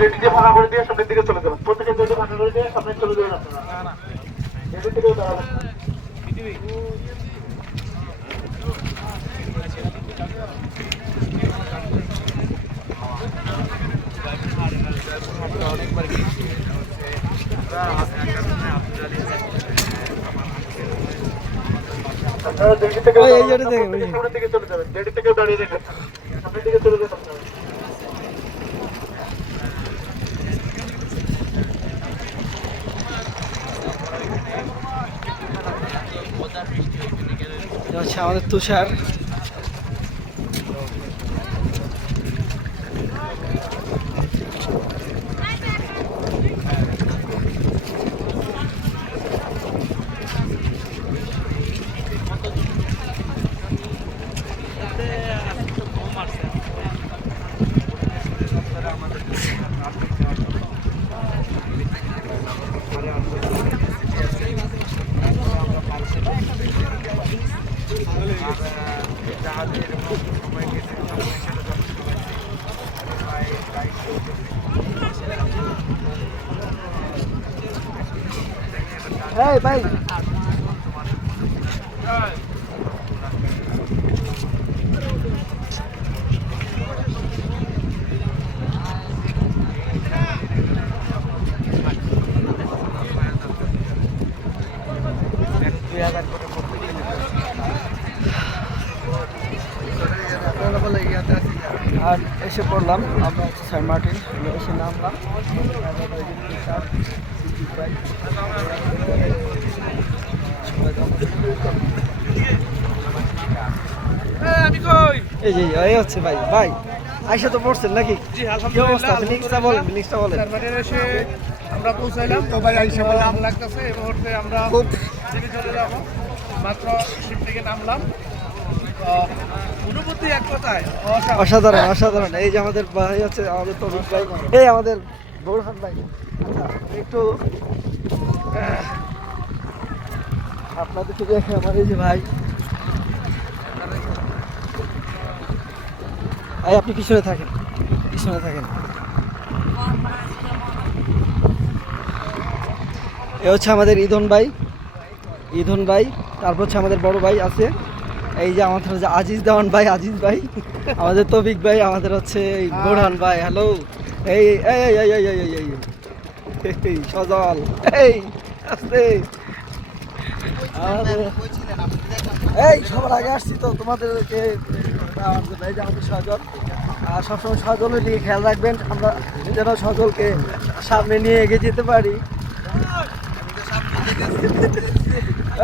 Ready দিয়ে ভাঙা করে দিয়ে সামনের দিকে চলে যাবেন। প্রত্যেকে রেডি ভাঙা করে দিয়ে সামনে চলে যাবেন আপনারা। রেডি থেকেও দাঁড়াবেন। আপনারা রেডি থেকেও সামনের দিকে চলে যাবেন। রেডি থেকেও দাঁড়িয়ে দেখবেন, সামনের দিকে চলে যাবেন আপনারা। হচ্ছে আমাদের তুষার। Hey, bye. আর এসে পড়লাম আমরা সেন্ট মার্টিন, এসে নামলাম। এই যে এই হচ্ছে ভাই ভাই আইসা তো পড়ছেন নাকি? জি আলহামদুলিল্লাহ। ফিলিংসটা বলেন, ফিলিংসটা বলেন। জার্মানির এসে আমরা পৌঁছাইলাম। তো ভাই আইসা বলে ভালো লাগতেছে। এই মুহূর্তে আমরা খুব জিবি চলে যাবো। মাত্র শিপ থেকে নামলাম। অনুভূতি এক কথায় অসাধারণ অসাধারণ। এই যে আমাদের ভাই হচ্ছে আমাদের তরুণ ভাই, এই আমাদের বোরহান ভাই। আচ্ছা একটু আপনাদেরকে দেখে আমার এই যে ভাই, এই আপনি পিছনে থাকেন, পিছনে থাকেন। এ হচ্ছে আমাদের ইধন ভাই, ইধন ভাই। তারপর হচ্ছে আমাদের বড় ভাই আছে, এই যে আমাদের হচ্ছে আজিজ দেওয়ান ভাই, আজিজ ভাই, আমাদের তৌফিক ভাই, আমাদের হচ্ছে বোরহান ভাই। হ্যালো, এই এই এই এই এই এই এই সজল, এই আস্তে, এই সবার আগে আসছি তো তোমাদেরকে। এই যে আমাদের সজল, আর সবসময় সজলের দিকে খেয়াল রাখবেন, আমরা যেন সজলকে সামনে নিয়ে এগিয়ে যেতে পারি।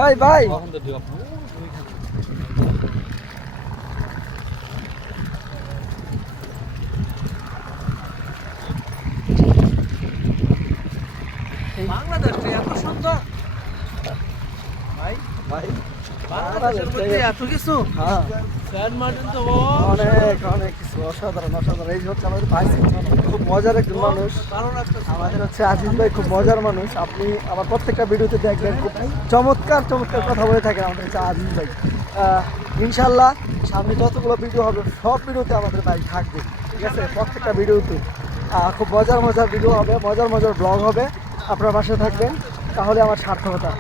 এই ভাই বাংলাদেশটা এত সুন্দর ভাই, ভাই বাংলাদেশের মধ্যে এত কিছু। হ্যাঁ সেন্ট মার্টিন তো অনেক অনেক কিছু অসাধারণ অসাধারণ। এই যে হচ্ছে আমাদের ভাই, খুব মজার একজন মানুষ। ভালো লাগতেছে। আমাদের হচ্ছে আজিজ ভাই খুব মজার মানুষ। আপনি আমার প্রত্যেকটা ভিডিওতে দেখবেন, খুব চমৎকার চমৎকার কথা বলে থাকেন আমাদের হচ্ছে আজিজ ভাই। ইনশাল্লাহ সামনে যতগুলো ভিডিও হবে সব ভিডিওতে আমাদের ভাই থাকবে, ঠিক আছে? প্রত্যেকটা ভিডিওতে খুব মজার মজার ভিডিও হবে, মজার মজার ব্লগ হবে। আপনার পাশে থাকবেন, তাহলে আমার সার্থকতা।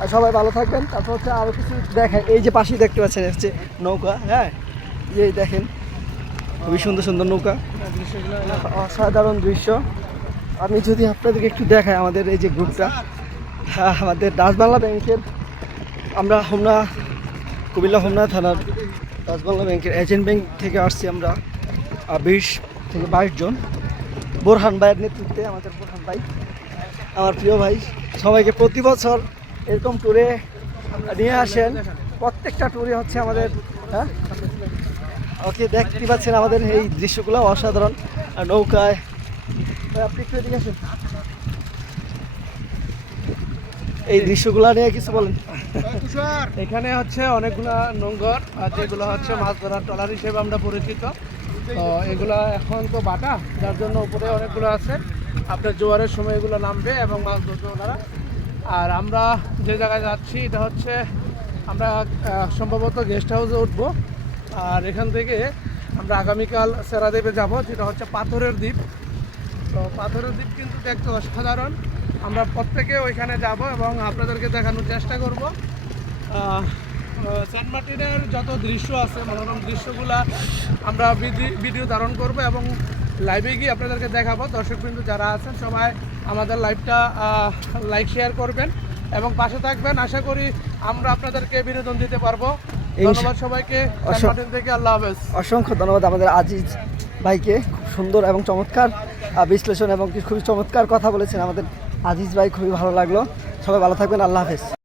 আর সবাই ভালো থাকবেন। তারপর হচ্ছে আরও কিছু দেখেন, এই যে পাশেই দেখতে পাচ্ছেন হচ্ছে নৌকা। হ্যাঁ এই দেখেন খুবই সুন্দর সুন্দর নৌকা, অসাধারণ দৃশ্য। আমি যদি আপনাদেরকে একটু দেখাই আমাদের এই যে গ্রুপটা, আমাদের ডাচ বাংলা ব্যাংকের, আমরা হোমনা, কুমিল্লা হোমনা থানার ডাচ বাংলা ব্যাংকের এজেন্ট ব্যাংক থেকে আসছি আমরা 20 থেকে 22 জন। বোরহান ভাইয়ের নেতৃত্বে, আমাদের বোরহান ভাই আমার প্রিয় ভাই, সবাইকে প্রতি বছর এরকম ট্যুরে নিয়ে আসেন। প্রত্যেকটা ট্যুরে হচ্ছে আমাদের, হ্যাঁ ওকে দেখতে পাচ্ছেন আমাদের এই দৃশ্যগুলো অসাধারণ। আর নৌকায় আপনি একটু এদিকে আসেন, এই দৃশ্যগুলো নিয়ে কিছু বলেন। এখানে হচ্ছে অনেকগুলা নোঙ্গর, আর যেগুলো হচ্ছে মাছ ধরার ট্রলার হিসেবে আমরা পরিচিত। তো এগুলা এখন তো বাটা, যার জন্য উপরে অনেকগুলো আছে। আপনার জোয়ারের সময় এগুলো নামবে এবং মাছ ধরবে ওনারা। আর আমরা যে জায়গায় যাচ্ছি এটা হচ্ছে, আমরা সম্ভবত গেস্ট হাউসে উঠবো। আর এখান থেকে আমরা আগামীকাল সেরাদ্বীপে যাব, যেটা হচ্ছে পাথরের দ্বীপ। তো তো পাথরের দ্বীপ কিন্তু দেখতে অসাধারণ। আমরা প্রত্যেকে ওইখানে যাব এবং আপনাদেরকে দেখানোর চেষ্টা করব। সেন্ট মার্টিনের যত দৃশ্য আছে, মনোরম দৃশ্যগুলা আমরা ভিডিও ধারণ করব এবং লাইভে গিয়ে আপনাদেরকে দেখাবো। দর্শকবৃন্দ যারা আছেন সবাই আমাদের লাইভটা লাইক শেয়ার করবেন এবং পাশে থাকবেন। আশা করি আমরা আপনাদেরকে বিনোদন দিতে পারবো। ধন্যবাদ সবাইকে সেন্ট মার্টিন থেকে। আল্লাহ হাফেজ। অসংখ্য ধন্যবাদ আমাদের আজিজ ভাইকে, খুব সুন্দর এবং চমৎকার বিশ্লেষণ এবং খুবই চমৎকার কথা বলেছেন আমাদের আজিজ ভাই, খুবই ভালো লাগলো। সবাই ভালো থাকবেন, আল্লাহ হাফেজ।